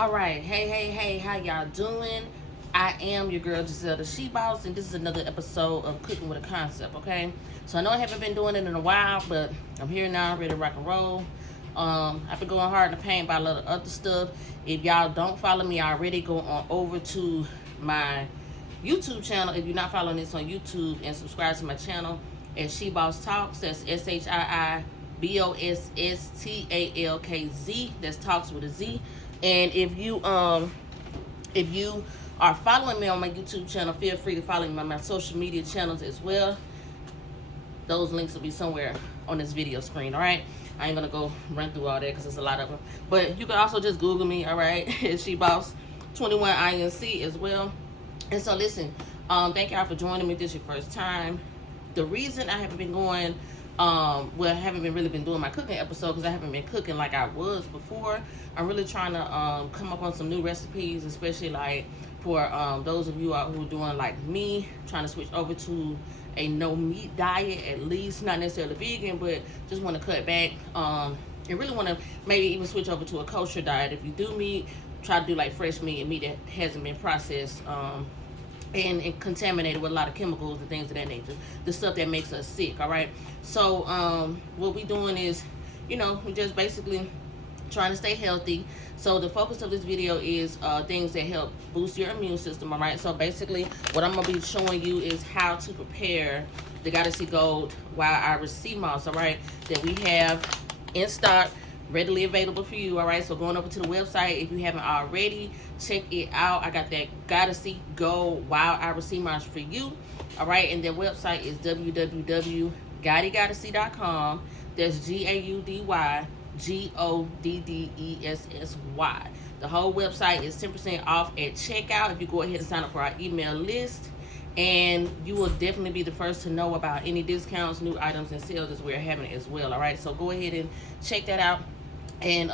All right, hey, how y'all doing? I am your girl Giselle the She Boss, and this is another episode of Cooking with a Concept. Okay, so I know I haven't been doing it in a while, but I'm here now, ready to rock and roll. I've been going hard in the paint by a lot of other stuff. If y'all don't follow me already, go on over to my YouTube channel. If you're not following this on YouTube, and subscribe to my channel at She Boss Talks. That's SHIIBOSSTALKZ. That's Talks with a Z. And if you are following me on my YouTube channel, feel free to follow me on my social media channels as well. Those links will be somewhere on this video screen. All right, I ain't gonna go run through all that because there's a lot of them, but you can also just Google me. All right, it's She Boss 21 INC as well. And so listen, thank y'all for joining me. This is your first time. The reason I haven't been going I haven't been really been doing my cooking episode because I haven't been cooking like I was before. I'm really trying to come up on some new recipes, especially like for those of you out who are doing like me, trying to switch over to a no meat diet, at least not necessarily vegan, but just want to cut back and really want to maybe even switch over to a kosher diet. If you do meat, try to do like fresh meat and meat that hasn't been processed and contaminated with a lot of chemicals and things of that nature, the stuff that makes us sick. All right, so what we doing is, we just basically trying to stay healthy. So the focus of this video is things that help boost your immune system. All right, so basically what I'm gonna be showing you is how to prepare the Gotta See Gold Wild Irish Sea Moss, all right, that we have in stock, readily available for you. All right, so going over to the website, if you haven't already, check it out. I got that Gotta See Gold Wild Irish Sea Moss for you. All right, and their website is www.goddessy.com. That's GAUDYGODDESSY. The whole website is 10% off at checkout if you go ahead and sign up for our email list, and you will definitely be the first to know about any discounts, new items, and sales as we're having as well. All right, so go ahead and check that out, and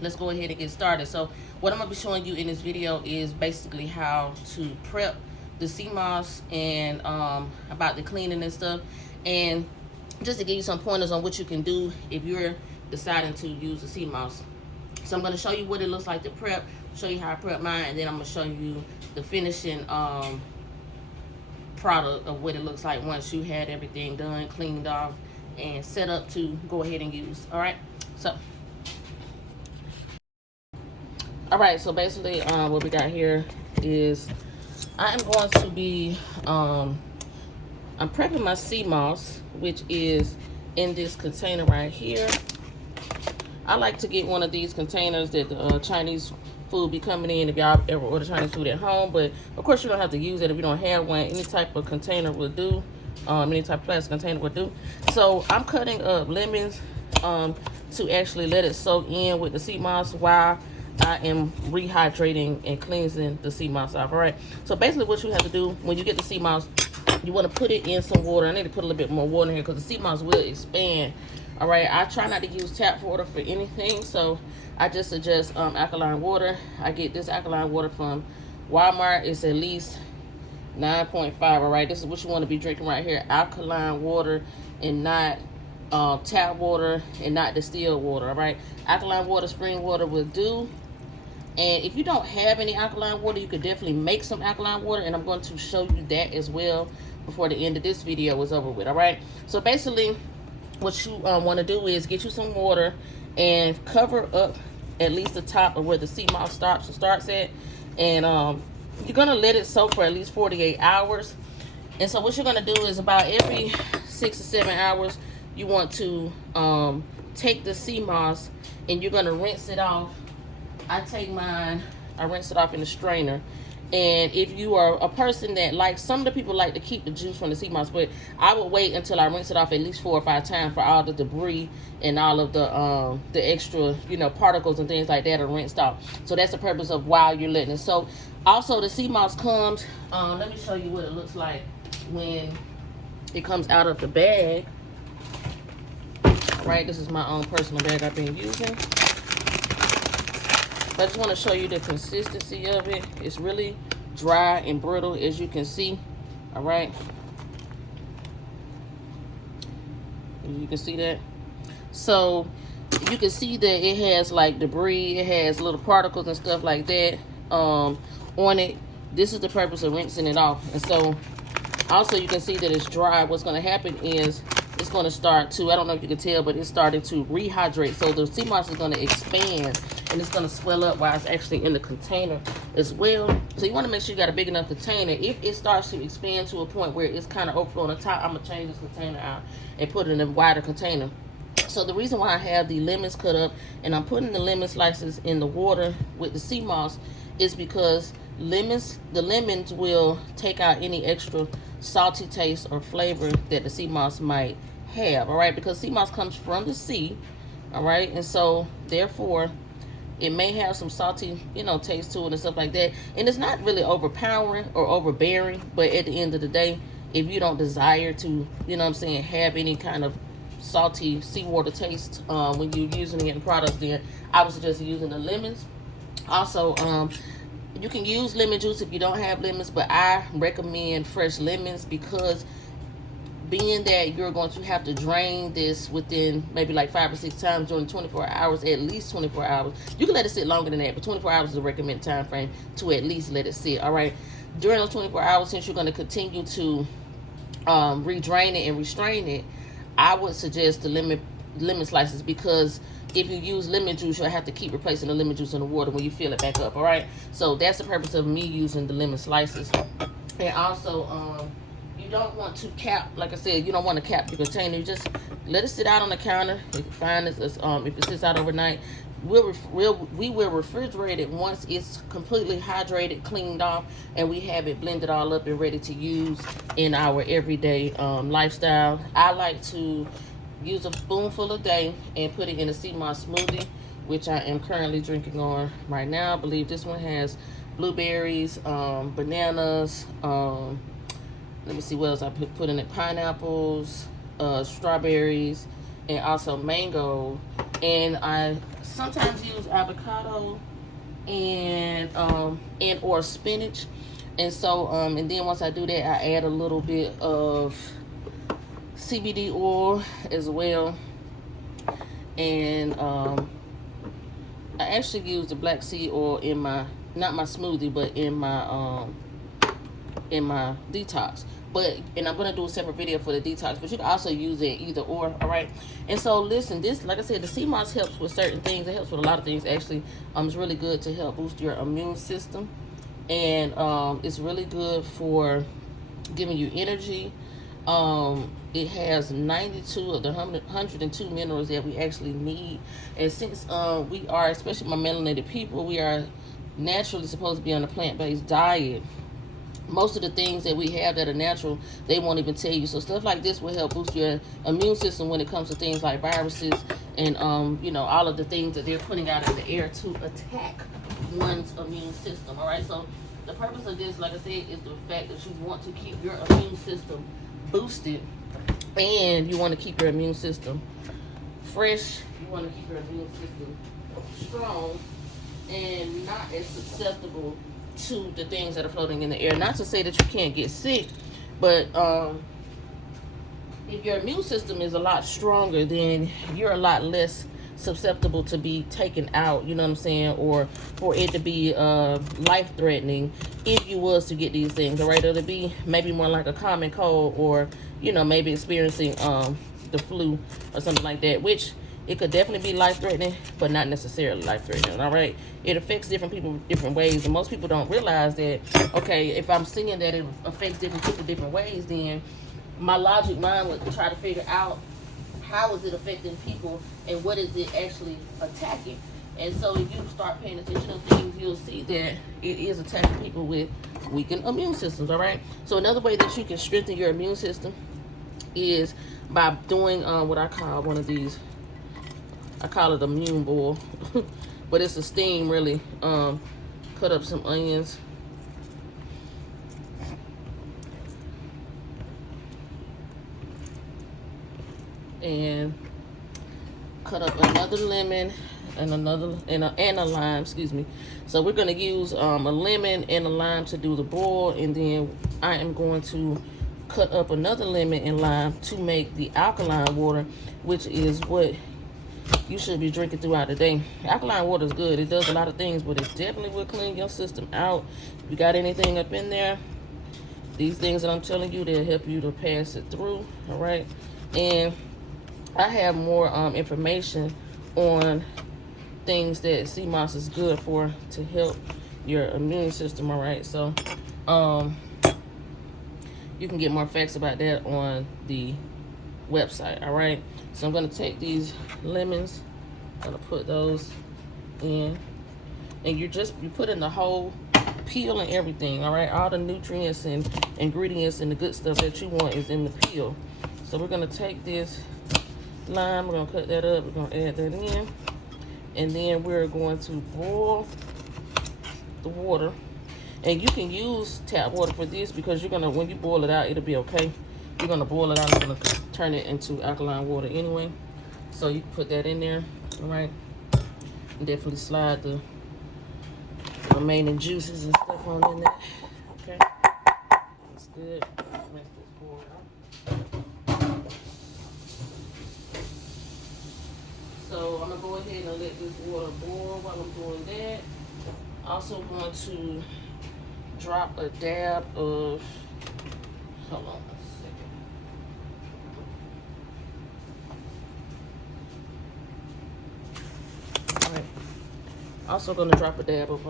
let's go ahead and get started. So what I'm gonna be showing you in this video is basically how to prep the sea moss and about the cleaning and stuff, and just to give you some pointers on what you can do if you're deciding to use the sea moss. So I'm going to show you what it looks like to prep, show you how I prep mine, and then I'm going to show you the finishing product of what it looks like once you had everything done, cleaned off, and set up to go ahead and use. All right, so so basically what we got here is I am going to be I'm prepping my sea moss, which is in this container right here. I like to get one of these containers that the Chinese food be coming in if y'all ever order Chinese food at home, but of course you don't have to use it if you don't have one. Any type of container will do. Any type of plastic container will do. So I'm cutting up lemons to actually let it soak in with the sea moss while I am rehydrating and cleansing the sea moss off. All right, so basically what you have to do when you get the sea moss, you want to put it in some water. I need to put a little bit more water in here because the sea moss will expand. All right, I try not to use tap water for anything, so I just suggest alkaline water. I get this alkaline water from Walmart. It's at least 9.5. All right, this is what you want to be drinking right here: alkaline water, and not tap water, and not distilled water. All right, alkaline water, spring water will do. And if you don't have any alkaline water, you could definitely make some alkaline water, and I'm going to show you that as well before the end of this video is over with. All right, so basically what you want to do is get you some water and cover up at least the top of where the sea moss starts at, and you're gonna let it soak for at least 48 hours. And so what you're gonna do is about every 6 to 7 hours you want to take the sea moss and you're gonna rinse it off. I rinse it off in the strainer. And if you are a person that likes, some of the people like to keep the juice from the sea moss, but I would wait until I rinse it off at least 4 or 5 times for all the debris and all of the extra, particles and things like that are rinsed off. So that's the purpose of while you're letting it. So also the sea moss comes, let me show you what it looks like when it comes out of the bag. All right, this is my own personal bag I've been using. I just want to show you the consistency of it. It's really dry and brittle, as you can see. All right, you can see that. So you can see that it has like debris, it has little particles and stuff like that on it. This is the purpose of rinsing it off. And so also you can see that it's dry. What's going to happen is it's going to start to, I don't know if you can tell, but it's starting to rehydrate. So the sea moss is going to expand and it's going to swell up while it's actually in the container as well. So you want to make sure you got a big enough container. If it starts to expand to a point where it's kind of overflowing on the top, I'm going to change this container out and put it in a wider container. So the reason why I have the lemons cut up and I'm putting the lemon slices in the water with the sea moss is because the lemons will take out any extra salty taste or flavor that the sea moss might have, all right? Because sea moss comes from the sea, all right? And so therefore it may have some salty, you know, taste to it and stuff like that. And it's not really overpowering or overbearing, but at the end of the day, if you don't desire to, you know what I'm saying, have any kind of salty seawater taste when you're using it in products, then I would suggest using the lemons. Also, you can use lemon juice if you don't have lemons, but I recommend fresh lemons because being that you're going to have to drain this within maybe like 5 or 6 times during 24 hours, at least 24 hours. You can let it sit longer than that, but 24 hours is a recommended time frame to at least let it sit, all right? During those 24 hours, since you're going to continue to redrain it and restrain it, I would suggest the lemon slices, because if you use lemon juice, you'll have to keep replacing the lemon juice in the water when you fill it back up, all right? So that's the purpose of me using the lemon slices. And also, you don't want to cap, like I said, you don't want to cap the container. You just let it sit out on the counter. If you find it, if it sits out overnight, we will refrigerate it once it's completely hydrated, cleaned off, and we have it blended all up and ready to use in our everyday lifestyle. I like to use a spoonful a day and put it in a sea moss smoothie, which I am currently drinking on right now. I believe this one has blueberries, bananas, let me see what else I put in it, pineapples, strawberries, and also mango. And I sometimes use avocado and or spinach. And so and then once I do that, I add a little bit of CBD oil as well. And I actually use the black seed oil in my, not my smoothie, but in my detox. And I'm gonna do a separate video for the detox, but you can also use it either or, all right? And so listen, this, like I said, the sea moss helps with certain things. It helps with a lot of things actually. It's really good to help boost your immune system, and it's really good for giving you energy. It has 92 of the 102 minerals that we actually need. And since we are, especially my melanated people, we are naturally supposed to be on a plant-based diet, most of the things that we have that are natural, they won't even tell you. So stuff like this will help boost your immune system when it comes to things like viruses and you know, all of the things that they're putting out in the air to attack one's immune system. All right, so the purpose of this, like I said, is the fact that you want to keep your immune system boosted, and you want to keep your immune system fresh. You want to keep your immune system strong and not as susceptible to the things that are floating in the air. Not to say that you can't get sick, but if your immune system is a lot stronger, then you're a lot less susceptible to be taken out, you know what I'm saying, or for it to be life-threatening if you was to get these things, all right? It'll be maybe more like a common cold, or, you know, maybe experiencing the flu or something like that, which it could definitely be life-threatening, but not necessarily life-threatening, all right? It affects different people different ways, and most people don't realize that, okay, if I'm seeing that it affects different people different ways, then my logic mind would try to figure out how is it affecting people and what is it actually attacking. And so if you start paying attention to things, you'll see that it is attacking people with weakened immune systems, all right? So another way that you can strengthen your immune system is by doing what I call one of these, I call it immune boil, but it's a steam really. Cut up some onions. And cut up another lemon and a lime, excuse me. So we're gonna use a lemon and a lime to do the boil, and then I am going to cut up another lemon and lime to make the alkaline water, which is what you should be drinking throughout the day. Alkaline water is good. It does a lot of things, but it definitely will clean your system out. If you got anything up in there, these things that I'm telling you, they'll help you to pass it through, all right? And I have more information on things that sea moss is good for to help your immune system, all right? So you can get more facts about that on the website, all right? So I'm gonna take these lemons, I'm gonna put those in, and you put in the whole peel and everything, all right? All the nutrients and ingredients and the good stuff that you want is in the peel. So we're gonna take this lime, we're gonna cut that up, we're gonna add that in, and then we're going to boil the water. And you can use tap water for this because you're gonna, when you boil it out, it'll be okay. You're gonna boil it out and gonna turn it into alkaline water anyway. So you can put that in there, all right? And definitely slide the remaining juices and stuff on in there, okay? That's good. Make this boil out. So I'm gonna go ahead and let this water boil while I'm doing that. Also going to drop a dab of, hold on a second. All right. Also gonna drop a dab of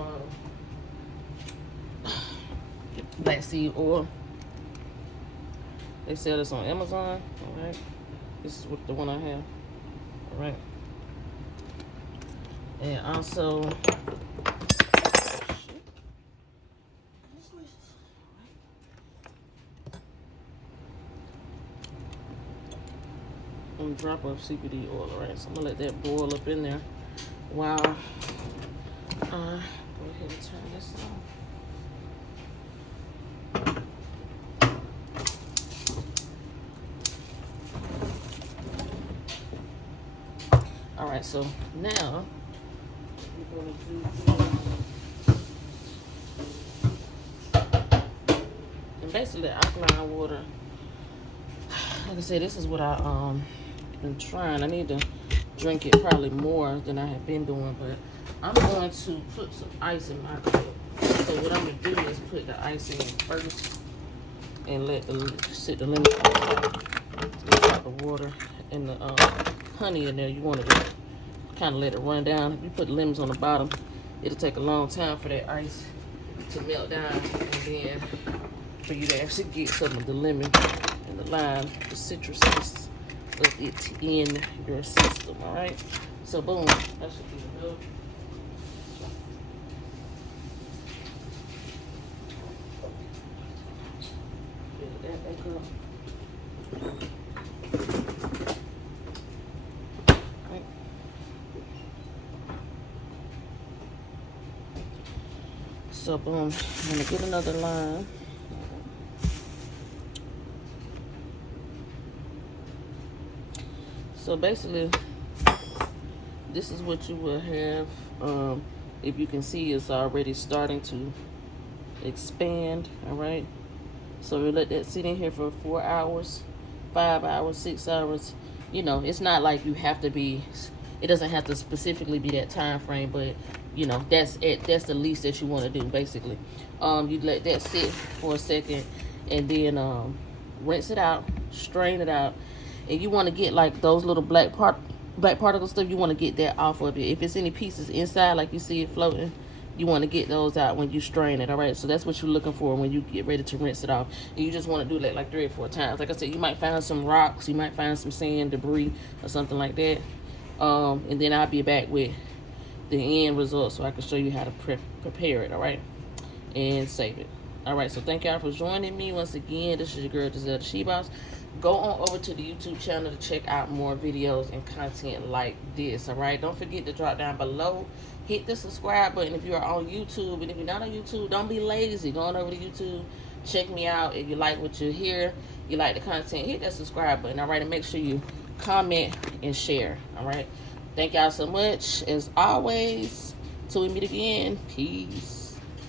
black seed oil. They sell this on Amazon, all right? This is what the one I have, all right? And also, a drop of CBD oil, all right? So I'm gonna let that boil up in there while go ahead and turn this on. All right, so now we're going to do, and basically alkaline water, like I said, this is what I been trying. I need to drink it probably more than I have been doing, but I'm going to put some ice in my cup. So what I'm gonna do is put the ice in first and let the lemon drop the water and the honey in there. You want to kind of let it run down. If you put lemons on the bottom, it'll take a long time for that ice to melt down, and then for you to actually get some of the lemon and the lime, the citrus of it in your system, all right? So boom, that should be enough. Fill that back up. All right. So boom, I'm gonna get another lime. So basically, this is what you will have. If you can see, it's already starting to expand, all right? So we let that sit in here for 4 hours, 5 hours, 6 hours. You know, it's not like you have to be, it doesn't have to specifically be that time frame, but you know, that's it. That's the least that you want to do, basically. You let that sit for a second, and then rinse it out, strain it out. And you want to get like those little black particle stuff, you want to get that off of it. If it's any pieces inside, like you see it floating, you want to get those out when you strain it, all right? So that's what you're looking for when you get ready to rinse it off. And you just want to do that like 3 or 4 times. Like I said, you might find some rocks, you might find some sand, debris, or something like that. And then I'll be back with the end result so I can show you how to prepare it, all right? And save it. All right, so thank y'all for joining me once again. This is your girl, Giselle the Seamoss. Go on over to the YouTube channel to check out more videos and content like this, all right? Don't forget to drop down below. Hit the subscribe button if you are on YouTube. And if you're not on YouTube, don't be lazy. Go on over to YouTube. Check me out. If you like what you hear, you like the content, hit that subscribe button, all right? And make sure you comment and share, all right? Thank y'all so much. As always, till we meet again, peace.